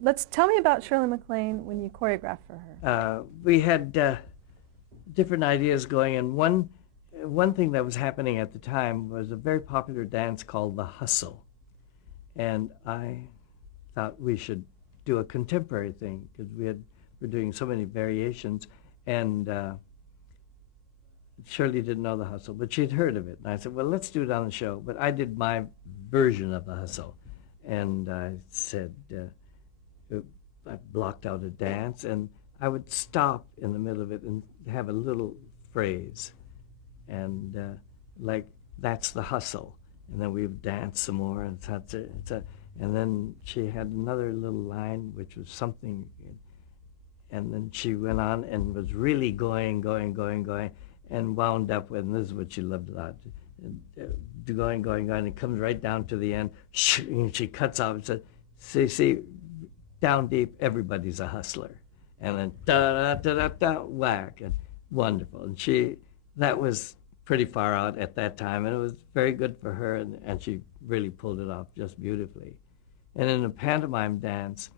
let's tell me about Shirley MacLaine when you choreographed for her. We had different ideas going, and one thing that was happening at the time was a very popular dance called the hustle, and I thought we should do a contemporary thing because we're doing so many variations, and Shirley didn't know the hustle, but she'd heard of it, and I said, well, let's do it on the show. But I did my version of the hustle, and I said, I blocked out a dance, and I would stop in the middle of it and have a little phrase, and like, that's the hustle. And then we would dance some more, and and then she had another little line, which was something, and then she went on and was really going, and wound up with, and this is what she loved a lot, going, and comes right down to the end, and she cuts off and said, see, down deep, everybody's a hustler. And then da-da-da-da-da, whack, and wonderful. And that was pretty far out at that time, and it was very good for her, and she really pulled it off just beautifully. And in a pantomime dance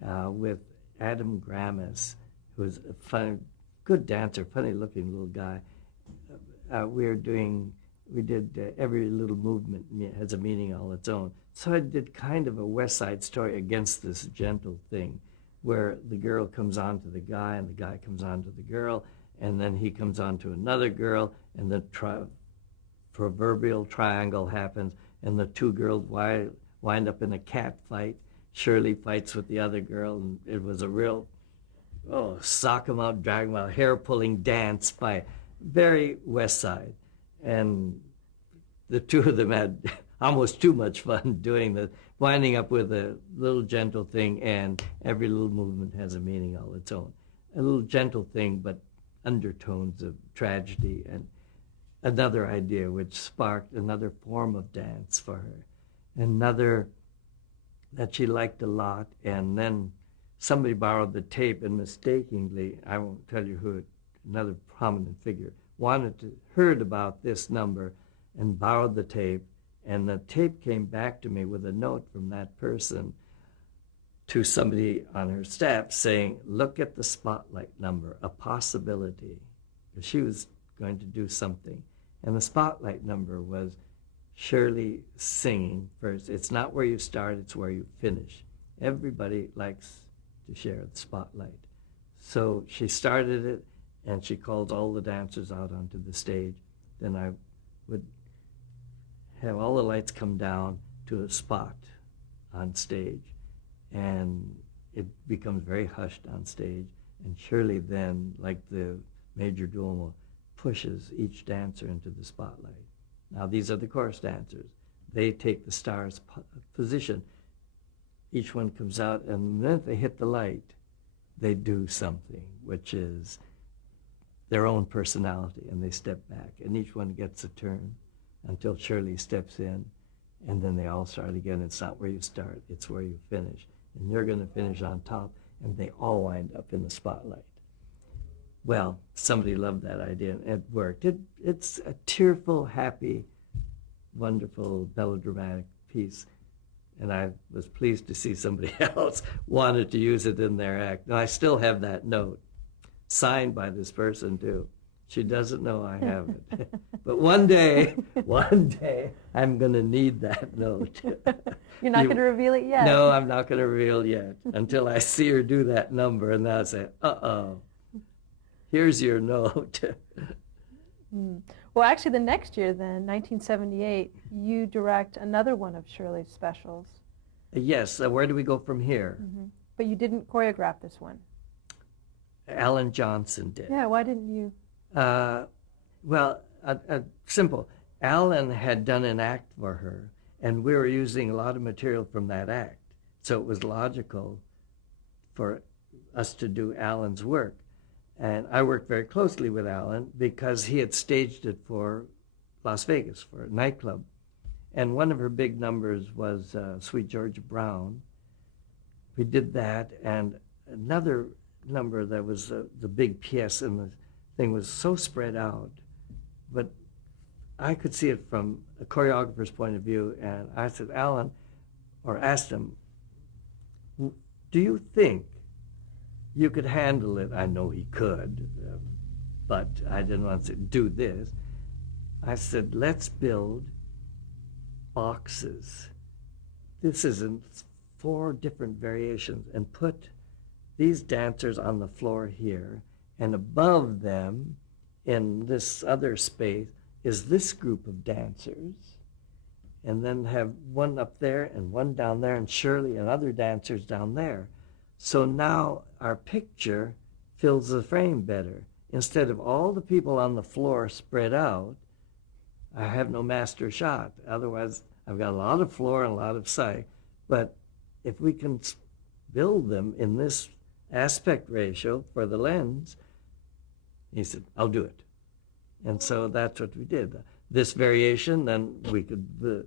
with Adam Grammis, who was a funny, good dancer, funny-looking little guy, we did every little movement has a meaning all its own. So I did kind of a West Side Story against this gentle thing, where the girl comes on to the guy, and the guy comes on to the girl, and then he comes on to another girl, and the proverbial triangle happens, and the two girls wind up in a cat fight. Shirley fights with the other girl, and it was a real, sock 'em out, drag 'em out, hair-pulling dance by very West Side. And the two of them had almost too much fun doing the, winding up with a little gentle thing, and every little movement has a meaning all its own. A little gentle thing, but undertones of tragedy, and another idea which sparked another form of dance for her, another that she liked a lot. And then somebody borrowed the tape, and mistakenly, I won't tell you who, another prominent figure, heard about this number and borrowed the tape, and the tape came back to me with a note from that person to somebody on her staff saying, look at the spotlight number, a possibility, because she was going to do something. And the spotlight number was Shirley singing first. It's not where you start, it's where you finish. Everybody likes to share the spotlight. So she started it, and she called all the dancers out onto the stage. Then I would have all the lights come down to a spot on stage, and it becomes very hushed on stage. And Shirley then, like the major domo, pushes each dancer into the spotlight. Now these are the chorus dancers. They take the star's position. Each one comes out, and the minute they hit the light, they do something, which is their own personality, and they step back, and each one gets a turn until Shirley steps in, and then they all start again. It's not where you start, it's where you finish, and you're going to finish on top, and they all wind up in the spotlight. Well, somebody loved that idea, and it worked. It's a tearful, happy, wonderful, melodramatic piece, and I was pleased to see somebody else wanted to use it in their act. Now, I still have that note, signed by this person too. She doesn't know I have it. But one day, I'm going to need that note. You're not going to reveal it yet. No, I'm not going to reveal yet until I see her do that number, and then I'll say, uh-oh, here's your note. Well, actually, the next year then, 1978, you direct another one of Shirley's specials. Yes, where do we go from here? Mm-hmm. But you didn't choreograph this one. Alan Johnson did. Yeah, why didn't you? Simple. Alan had done an act for her, and we were using a lot of material from that act. So it was logical for us to do Alan's work. And I worked very closely with Alan because he had staged it for Las Vegas, for a nightclub. And one of her big numbers was Sweet Georgia Brown. We did that, and another number that was the big pièce, and the thing was so spread out, but I could see it from a choreographer's point of view, and I said, Alan, or asked him, do you think you could handle it? I know he could, but I didn't want to do this. I said, let's build boxes. This is in 4 different variations, and put these dancers on the floor here, and above them in this other space is this group of dancers, and then have one up there and one down there, and Shirley and other dancers down there. So now our picture fills the frame better. Instead of all the people on the floor spread out, I have no master shot. Otherwise, I've got a lot of floor and a lot of sight. But if we can build them in this aspect ratio for the lens, he said, I'll do it. And so that's what we did. This variation, then we could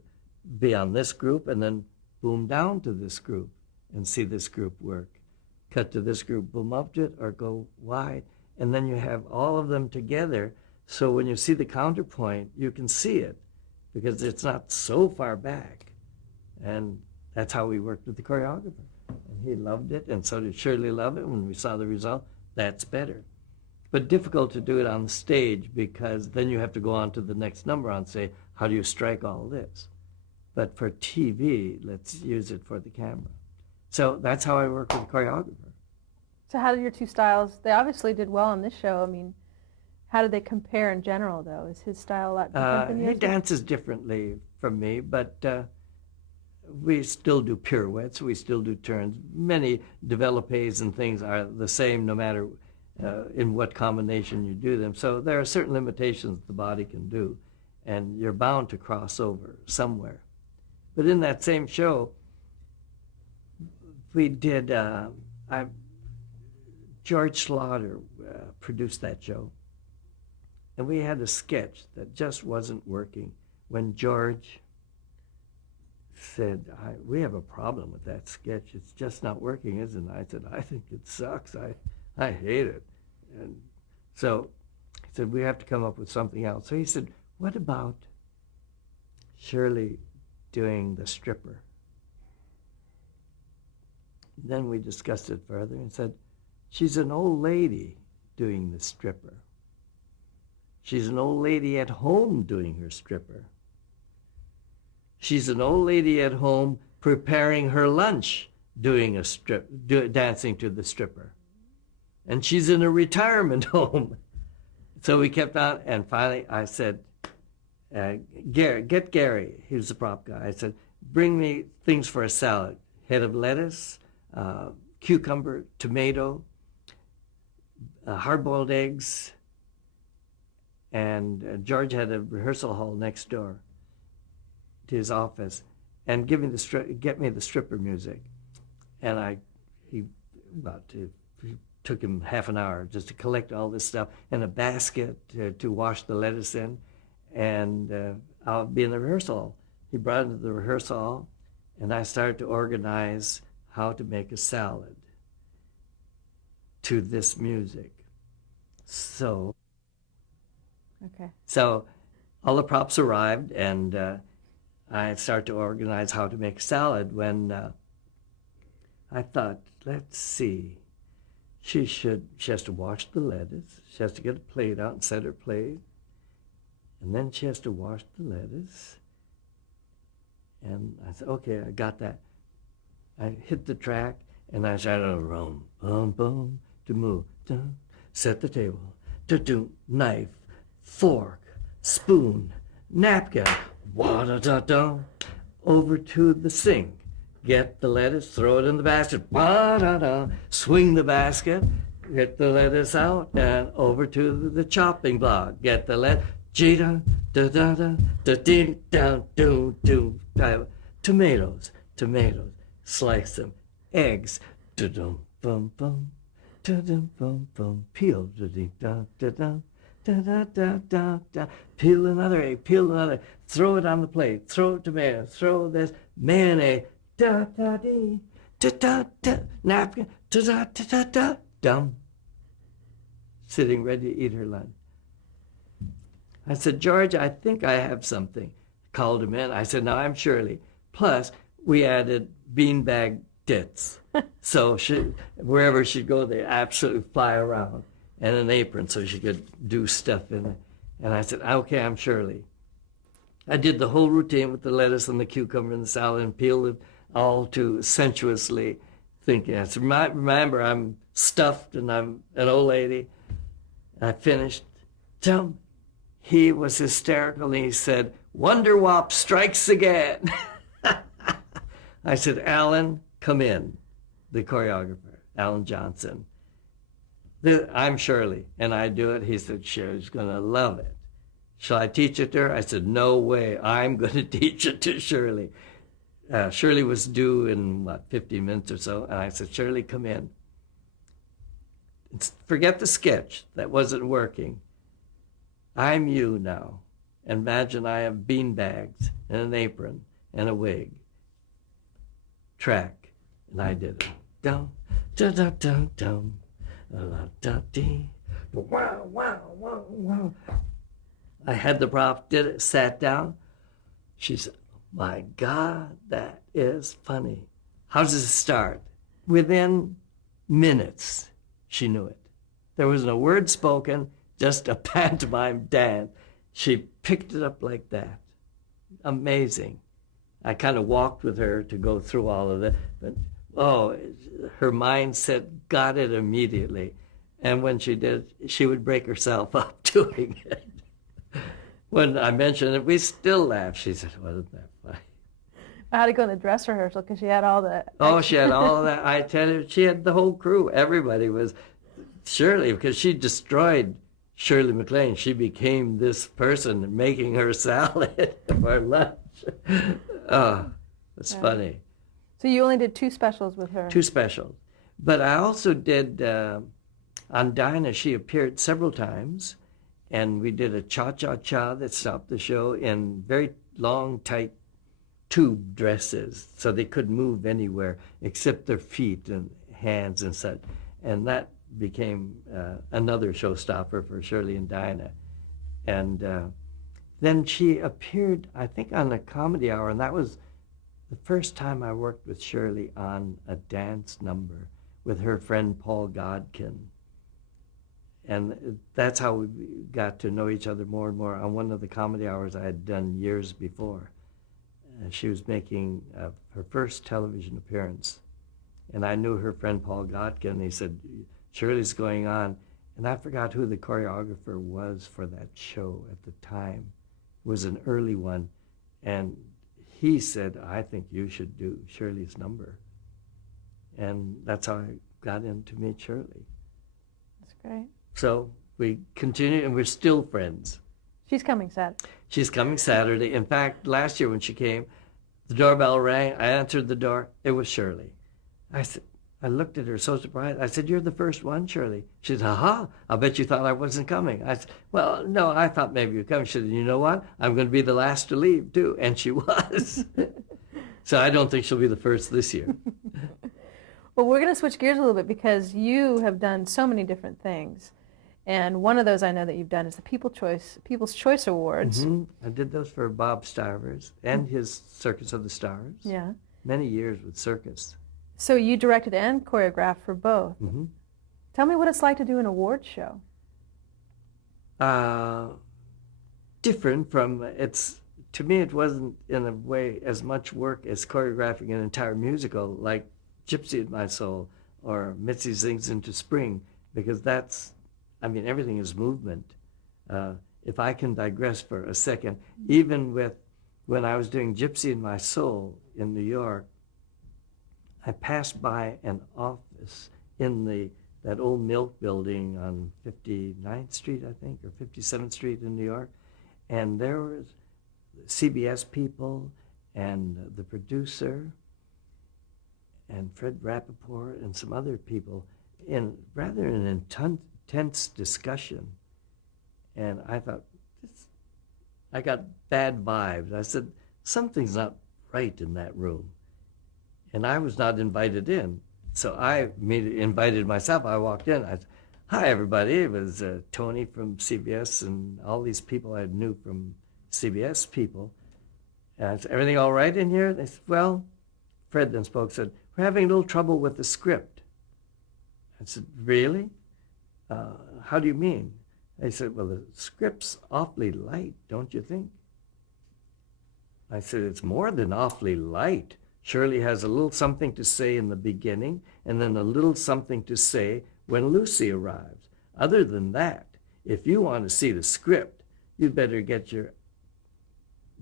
be on this group and then boom down to this group and see this group work. Cut to this group, boom up to it, or go wide. And then you have all of them together. So when you see the counterpoint, you can see it because it's not so far back. And that's how we worked with the choreographer. And he loved it, and so did Shirley love it. When we saw the result, that's better. But difficult to do it on the stage because then you have to go on to the next number and say, how do you strike all this? But for TV, let's use it for the camera. So that's how I work with the choreographer. So how do your 2 styles, they obviously did well on this show. I mean, how do they compare in general, though? Is his style a lot different than yours? He dances differently from me, but we still do pirouettes. We still do turns. Many developes and things are the same no matter in what combination you do them. So there are certain limitations the body can do, and you're bound to cross over somewhere. But in that same show, we did, George Slaughter produced that show, and we had a sketch that just wasn't working. When George said, we have a problem with that sketch. It's just not working, isn't it? I said, I think it sucks. I hate it. And so he said, we have to come up with something else. So he said, what about Shirley doing the stripper? Then we discussed it further and said, she's an old lady doing the stripper. She's an old lady at home doing her stripper. She's an old lady at home preparing her lunch, doing dancing to the stripper. And she's in a retirement home. So we kept on, and finally I said, get Gary, he was the prop guy. I said, bring me things for a salad. Head of lettuce, cucumber, tomato, hard-boiled eggs, and George had a rehearsal hall next door to his office, and get me the stripper music. And he took him half an hour just to collect all this stuff, and a basket to wash the lettuce in, and I'll be in the rehearsal hall. He brought it to the rehearsal hall, and I started to organize how to make a salad to this music. So all the props arrived, and I started to organize how to make a salad when I thought, let's see, she has to wash the lettuce, she has to get a plate out and set her plate, and then she has to wash the lettuce. And I said, okay, I got that. I hit the track, and I started rum, bum, bum, to move, dun, set the table, to do, knife, fork, spoon, napkin, wa-da-da-da, over to the sink. Get the lettuce, throw it in the basket, wa-da-da, swing the basket, get the lettuce out, and over to the chopping block. Get the lettuce, da da da da da ding down do do. Tomatoes, slice them. Eggs, da dum bum bum, da dum bum bum. Peel, da ding da da da. Da, da, da, da, da. Peel another egg, peel another, throw it on the plate, throw tomato, throw this, mayonnaise, da, da, dee, da, da, da, napkin, da, da, da, da, da, dumb. Sitting ready to eat her lunch. I said, George, I think I have something. Called him in. I said, no, I'm Shirley. Plus, we added beanbag tits. So wherever she'd go, they absolutely fly around, and an apron so she could do stuff in it. And I said, okay, I'm Shirley. I did the whole routine with the lettuce and the cucumber and the salad and peeled it all too sensuously thinking. I said, remember, I'm stuffed and I'm an old lady. I finished. He was hysterical and he said, Wonder Wop strikes again. I said, Alan, come in. The choreographer, Alan Johnson. I'm Shirley, and I do it. He said, Shirley's going to love it. Shall I teach it to her? I said, no way. I'm going to teach it to Shirley. Shirley was due in, 15 minutes or so, and I said, Shirley, come in. Forget the sketch. That wasn't working. I'm you now. Imagine I have bean bags and an apron and a wig. Track. And I did it. Dum, da da dum dum, la da dee, wow wow wow wow. I had the prop, did it, sat down. She said, "My God, that is funny. How does it start?" Within minutes, she knew it. There was no word spoken, just a pantomime dance. She picked it up like that. Amazing. I kind of walked with her to go through all of that, but her mindset got it immediately. And when she did, she would break herself up doing it. When I mentioned it, we still laughed. She said, wasn't that funny? I had to go in the dress rehearsal because she had all the... Oh, she had all of that. I tell you, she had the whole crew. Everybody was Shirley, because she destroyed Shirley MacLaine. She became this person making her salad for lunch. Oh, it's funny. So you only did 2 specials with her? 2 specials. But I also did, on Dinah, she appeared several times, and we did a cha-cha-cha that stopped the show in very long, tight tube dresses, so they couldn't move anywhere except their feet and hands and such. And that became another showstopper for Shirley and Dinah. And then she appeared, I think, on a Comedy Hour, and that was the first time I worked with Shirley on a dance number with her friend Paul Godkin. And that's how we got to know each other more and more on one of the Comedy Hours I had done years before. She was making her first television appearance. And I knew her friend Paul Godkin. He said, Shirley's going on. And I forgot who the choreographer was for that show at the time. It was an early one. And he said, I think you should do Shirley's number. And that's how I got in to meet Shirley. That's great. So we continue, and we're still friends. She's coming Saturday. She's coming Saturday. In fact, last year when she came, the doorbell rang. I answered the door. It was Shirley. I looked at her so surprised. I said, you're the first one, Shirley. She said, ha, I bet you thought I wasn't coming. I said, well, no, I thought maybe you'd come. She said, you know what? I'm going to be the last to leave, too. And she was. So I don't think she'll be the first this year. Well, we're going to switch gears a little bit because you have done so many different things. And one of those I know that you've done is the People's Choice Awards. Mm-hmm. I did those for Bob Stivers and his Circus of the Stars. Yeah. Many years with circus. So you directed and choreographed for both. Mm-hmm. Tell me what it's like to do an award show. Different from, to me it wasn't in a way as much work as choreographing an entire musical like Gypsy in My Soul or Mitzi Sings into Spring, because everything is movement. If I can digress for a second, even when I was doing Gypsy in My Soul in New York, I passed by an office in that old milk building on 59th Street, I think, or 57th Street in New York, and there was CBS people and the producer and Fred Rappaport and some other people in rather an intense discussion. And I thought, I got bad vibes. I said, something's not right in that room. And I was not invited in. So I invited myself. I walked in. I said, hi, everybody. It was Tony from CBS and all these people I knew from CBS people. And I said, everything all right in here? They said, well, Fred then spoke, said, we're having a little trouble with the script. I said, really? How do you mean? They said, well, the script's awfully light, don't you think? I said, it's more than awfully light. Shirley has a little something to say in the beginning and then a little something to say when Lucy arrives. Other than that, if you want to see the script, you'd better get your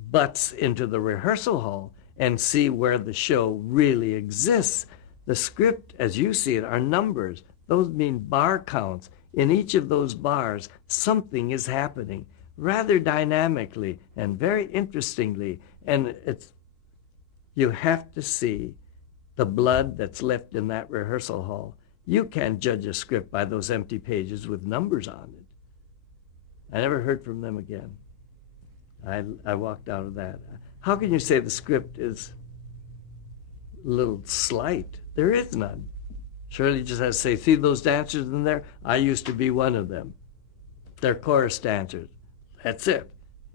butts into the rehearsal hall and see where the show really exists. The script, as you see it, are numbers. Those mean bar counts. In each of those bars, something is happening rather dynamically and very interestingly. And you have to see the blood that's left in that rehearsal hall. You can't judge a script by those empty pages with numbers on it. I never heard from them again. I walked out of that. How can you say the script is a little slight? There is none. Shirley just has to say, see those dancers in there? I used to be one of them. They're chorus dancers. That's it.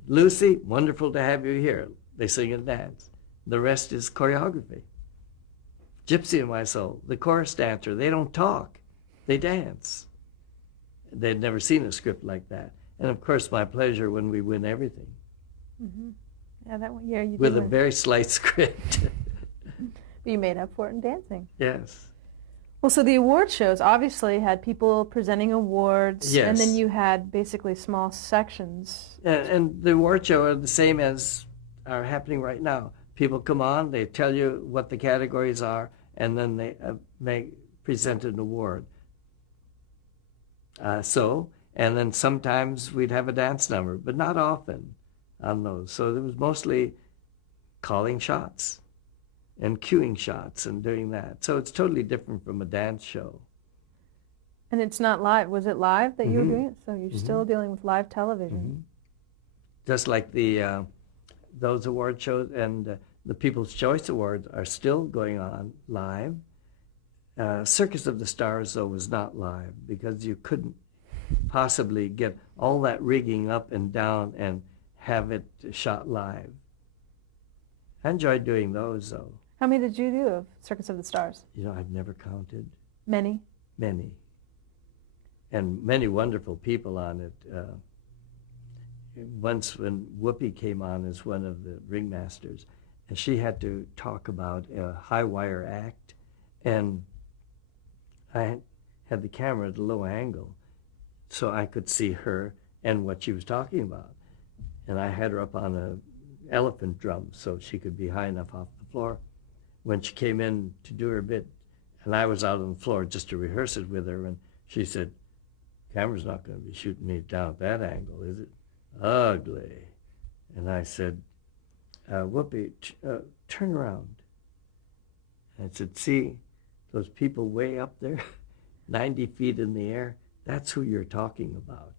Lucy, wonderful to have you here. They sing and dance. The rest is choreography. Gypsy and myself, the chorus dancer, they don't talk. They dance. They'd never seen a script like that. And of course, my pleasure when we win everything. Mm-hmm. Yeah, that one year you did with a win. very slight script. But you made up for it in dancing. Yes. Well, so the award shows obviously had people presenting awards, Yes. and then you had basically small sections. And the award show are the same as are happening right now. People come on, they tell you what the categories are, and then they present an award. And then sometimes we'd have a dance number, but not often on those. So it was mostly calling shots and cueing shots and doing that. So it's totally different from a dance show. And it's not live. Was it live that you were Mhm. doing it? So you're still dealing with live television. Mhm. Just like those award shows and the People's Choice Awards are still going on live. Circus of the Stars, though, was not live because you couldn't possibly get all that rigging up and down and have it shot live. I enjoyed doing those, though. How many did you do of Circus of the Stars? You know, I've never counted. Many? Many. And many wonderful people on it. Once when Whoopi came on as one of the ringmasters, and she had to talk about a high wire act, and I had the camera at a low angle so I could see her and what she was talking about. And I had her up on an elephant drum so she could be high enough off the floor. When she came in to do her bit, and I was out on the floor just to rehearse it with her, and she said, camera's not going to be shooting me down at that angle, is it? Ugly. And I said, Whoopi, turn around. And I said, see those people way up there, 90 feet in the air? That's who you're talking about.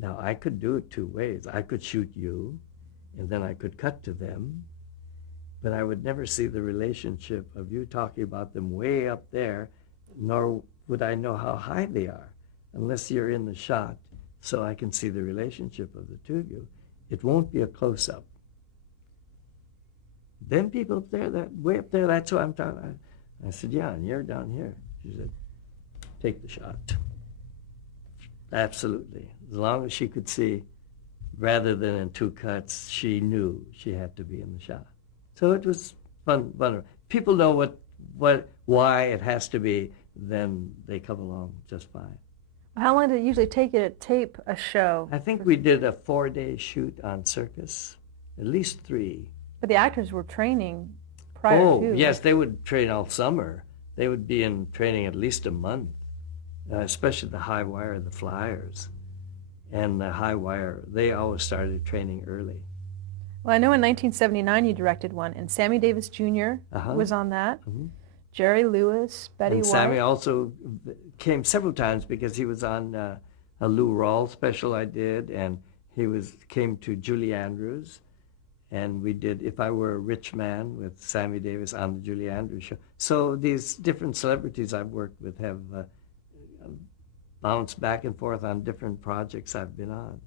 Now, I could do it two ways. I could shoot you, and then I could cut to them, but I would never see the relationship of you talking about them way up there, nor would I know how high they are, unless you're in the shot, so I can see the relationship of the two of you. It won't be a close-up. Them people up there, that way up there, that's who I'm talking about. I said, yeah, and you're down here. She said, take the shot. Absolutely. As long as she could see, rather than in two cuts, she knew she had to be in the shot. So it was fun. People know why it has to be, then they come along just fine. How long did it usually take you to tape a show? I think we did a 4-day shoot on Circus, at least 3. But the actors were training prior to. Oh, yes, they would train all summer. They would be in training at least a month, especially the high wire, the flyers. And the high wire, they always started training early. Well, I know in 1979 you directed one, and Sammy Davis Jr. was on that. Mm-hmm. Jerry Lewis, Betty And White. Sammy also came several times because he was on a Lou Rawls special I did, and he came to Julie Andrews, and we did If I Were a Rich Man with Sammy Davis on the Julie Andrews show. So these different celebrities I've worked with have bounced back and forth on different projects I've been on.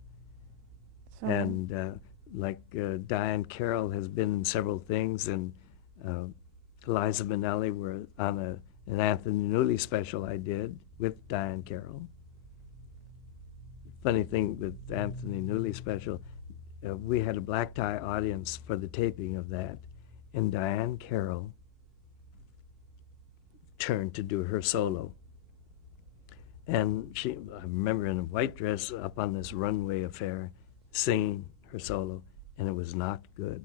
So, And Diane Carroll has been in several things, and Eliza Minnelli were on an Anthony Newley special I did with Diane Carroll. Funny thing with Anthony Newley special, we had a black tie audience for the taping of that, and Diane Carroll turned to do her solo. And I remember in a white dress up on this runway affair, singing her solo, and it was not good.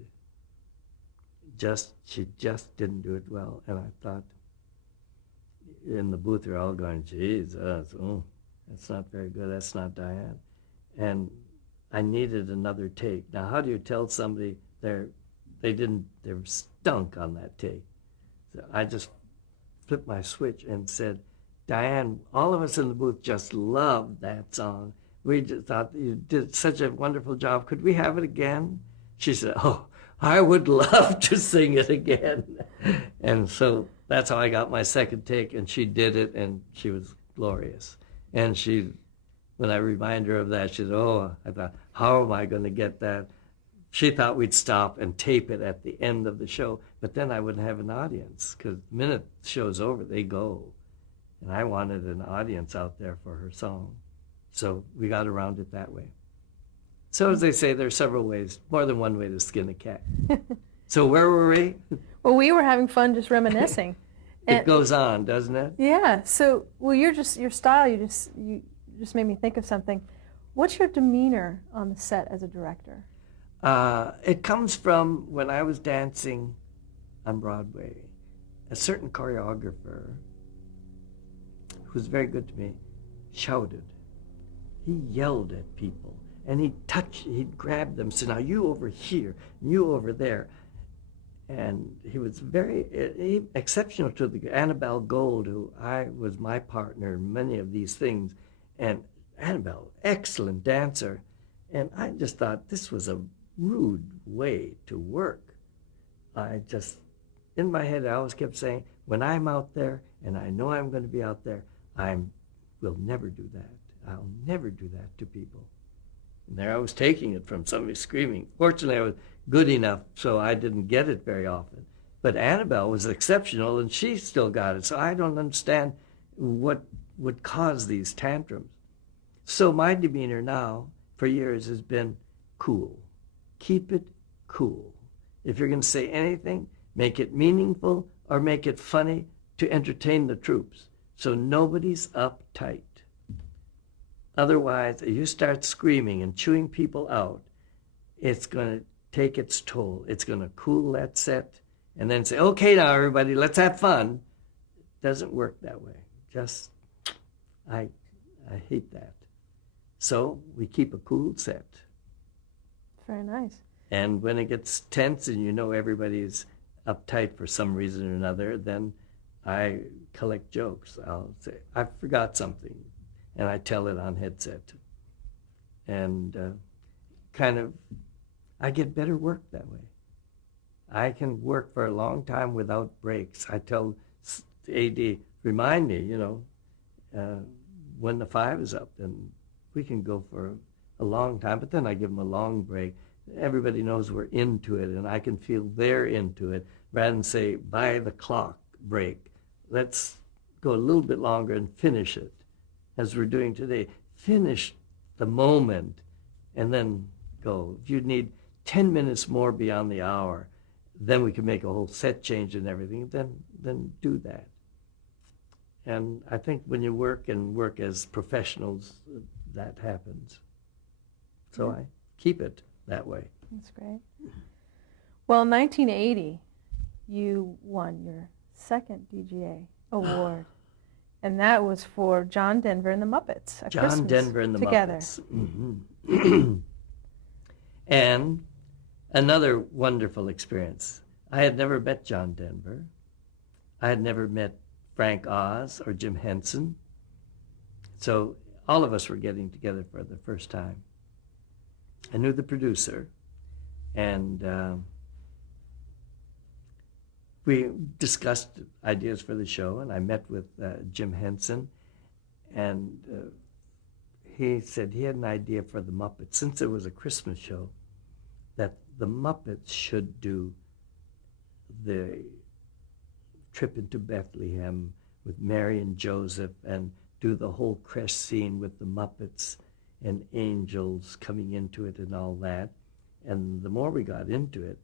She just didn't do it well. And I thought, in the booth, they're all going, geez, that's not very good. That's not Diane. And I needed another take. Now, how do you tell somebody they were stunk on that take? So I just flipped my switch and said, Diane, all of us in the booth just loved that song. We just thought you did such a wonderful job. Could we have it again? She said, oh, I would love to sing it again. And so that's how I got my second take, and she did it, and she was glorious. And when I remind her of that, she said, oh, I thought, how am I going to get that? She thought we'd stop and tape it at the end of the show, but then I wouldn't have an audience, because the minute the show's over, they go. And I wanted an audience out there for her song. So we got around it that way. So as they say, there's several ways, more than one way to skin a cat. So where were we? Well, we were having fun just reminiscing. It goes on, doesn't it? Yeah. So, well, your style, you just made me think of something. What's your demeanor on the set as a director? It comes from when I was dancing on Broadway. A certain choreographer who was very good to me shouted. He yelled at people, and he'd grab them, said, now you over here, you over there. And he was very exceptional to the Annabelle Gold, who was my partner in many of these things. And Annabelle, excellent dancer. And I just thought this was a rude way to work. In my head, I always kept saying, when I'm out there, and I know I'm going to be out there, will never do that. I'll never do that to people. And there I was taking it from somebody screaming. Fortunately, I was good enough, so I didn't get it very often. But Annabelle was exceptional, and she still got it. So I don't understand what would cause these tantrums. So my demeanor now, for years, has been cool. Keep it cool. If you're going to say anything, make it meaningful or make it funny to entertain the troops. So nobody's uptight. Otherwise, if you start screaming and chewing people out, it's going to take its toll. It's going to cool that set and then say, okay, now everybody, let's have fun. It doesn't work that way. I hate that. So we keep a cool set. Very nice. And when it gets tense and you know everybody's uptight for some reason or another, then I collect jokes. I'll say, I forgot something, and I tell it on headset. And I get better work that way. I can work for a long time without breaks. I tell the AD, remind me, when the 5 is up, then we can go for a long time, but then I give them a long break. Everybody knows we're into it, and I can feel they're into it, rather than say, by the clock break. Let's go a little bit longer and finish it, as we're doing today. Finish the moment, and then go. If you need 10 minutes more beyond the hour, then we can make a whole set change and everything, then do that. And I think when you work as professionals, that happens. So I keep it that way. That's great. Well, in 1980, you won your second DGA award, and that was for John Denver and the Muppets. John Denver and the together. Muppets. Mm-hmm. And another wonderful experience. I had never met John Denver. I had never met Frank Oz or Jim Henson. So all of us were getting together for the first time. I knew the producer, and we discussed ideas for the show, and I met with Jim Henson, and he said he had an idea for the Muppets. Since it was a Christmas show, that the Muppets should do the trip into Bethlehem with Mary and Joseph and do the whole creche scene with the Muppets and angels coming into it and all that. And the more we got into it,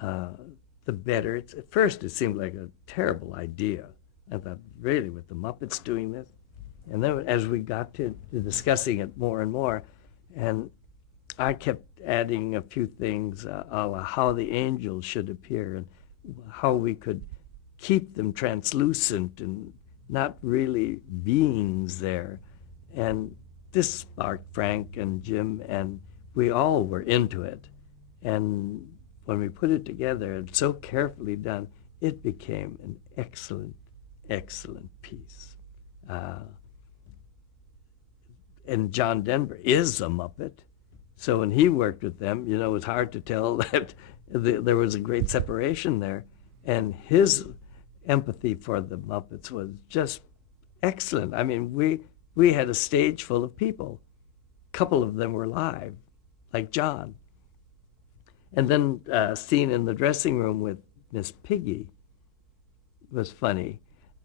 the better. At first, it seemed like a terrible idea. I thought, really, with the Muppets doing this? And then as we got to discussing it more and more, and I kept adding a few things, how the angels should appear and how we could keep them translucent and not really beings there. And this sparked Frank and Jim, and we all were into it. And when we put it together and so carefully done, it became an excellent, excellent piece. And John Denver is a Muppet. So when he worked with them, you know, it was hard to tell that there was a great separation there. And his empathy for the Muppets was just excellent. I mean, we had a stage full of people. A couple of them were live, like John. And then scene in the dressing room with Miss Piggy was funny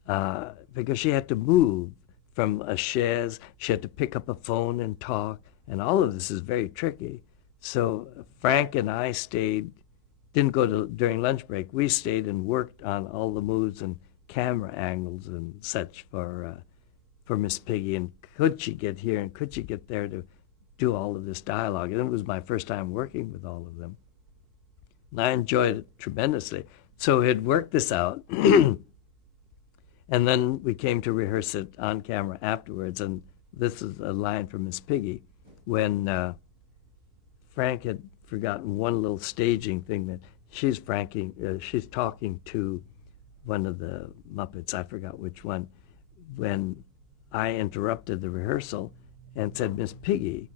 because she had to move from a chaise. She had to pick up a phone and talk, and all of this is very tricky. So Frank and I didn't go during lunch break. We stayed and worked on all the moves and camera angles and such for Miss Piggy, and could she get here and could she get there to do all of this dialogue. And it was my first time working with all of them. And I enjoyed it tremendously. So we had worked this out, and then we came to rehearse it on camera afterwards, and this is a line from Miss Piggy, when Frank had forgotten one little staging thing that she's talking to one of the Muppets, I forgot which one, when I interrupted the rehearsal and said, Miss Piggy,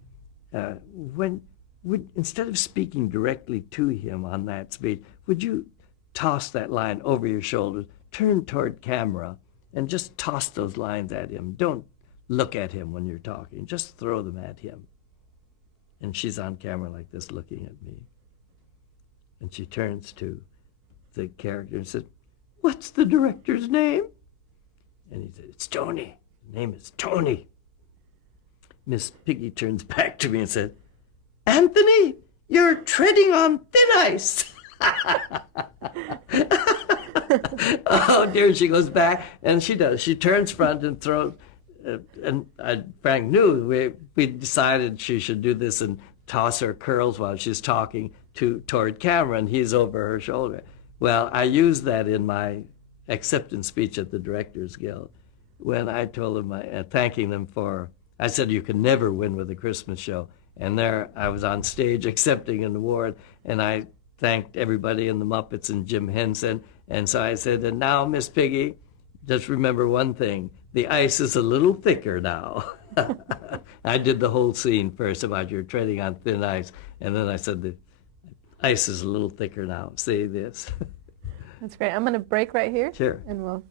instead of speaking directly to him on that speech, would you toss that line over your shoulders, turn toward camera, and just toss those lines at him. Don't look at him when you're talking. Just throw them at him. And she's on camera like this looking at me. And she turns to the character and said, "What's the director's name?" And he said, "It's Tony. His name is Tony." Miss Piggy turns back to me and said, "Anthony, you're treading on thin ice." Oh dear, she goes back, and she does. She turns front and throws, Frank knew we decided she should do this and toss her curls while she's talking toward camera, and he's over her shoulder. Well, I used that in my acceptance speech at the Directors Guild when I told them, thanking them for, I said, you can never win with a Christmas show. And there I was on stage accepting an award, and I thanked everybody in the Muppets and Jim Henson. And so I said, and now, Miss Piggy, just remember one thing, the ice is a little thicker now. I did the whole scene first about you're treading on thin ice, and then I said the ice is a little thicker now. See this? That's great. I'm going to break right here. Sure. And we'll